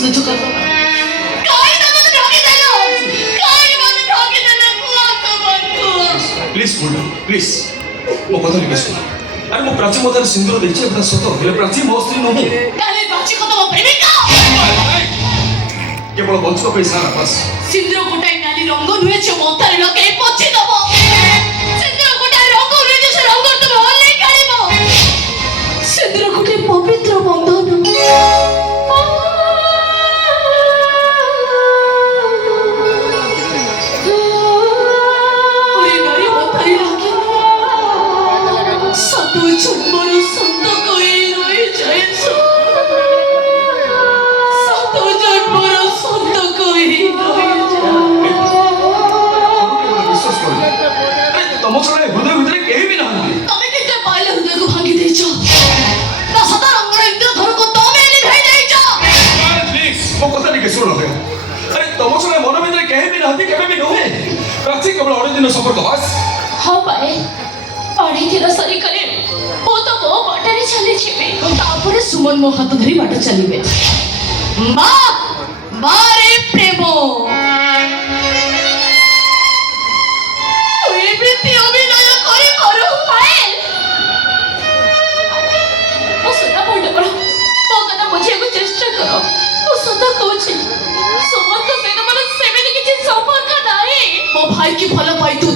ସୁଯୋଗ କାଇଁ ତମେ ଠକି ଦେଲ କାଇଁ ମତେ ଠକି ଦେଲ ପ୍ଲିଜ୍ କୁହ ପ୍ଲିଜ୍ ମୋ କଥା ଟିକେ ଶୁଣ ଆରେ ମୁଁ ପ୍ରାଚୀ ମତରେ ସିନ୍ଦୁର ଦେଇଛି ଏଟା ସତ ହେଲେ ପ୍ରାଚୀ ମୋ ସ୍ତ୍ରୀ ନୁହେଁ ତାହେଲେ ପ୍ରାଚୀ କଥା ମୋ ପ୍ରେମିକା କେବଳ ବଞ୍ଚିବା ପାଇଁ ସାରା ବାସ୍ ସିନ୍ଦୁର ଗୋଟାଏ ନାଲି ରଙ୍ଗ ନୁହେଁ ଯେ ମଥାରେ ଲଗେଇ ପୋଛି ଦବ ସିନ୍ଦୁର ଗୋଟାଏ ରଙ୍ଗ ନୁହେଁ ଯେ ସେ ରଙ୍ଗ ତମେ ହଲେଇ କାଢିବ ସିନ୍ଦୁର ଗୋଟାଏ ପବିତ୍ର ବନ୍ଧନ संपर्क बस हाँ पाए अढ़ाई दिन सरी करे वो तो वो बाटारे चली छिबे तापरे सुमन मो हाथ धरी बाटा चलीबे मां मारे प्रेमो ओए प्रीति अभिनय करे करो पाए ओ सदा बोल करो मो कथा बुझे को चेष्टा करो ओ सदा कहूची सुमन को सेना मन सेमेनी किछि संपर्क नाही मो भाई की भलो पाई तू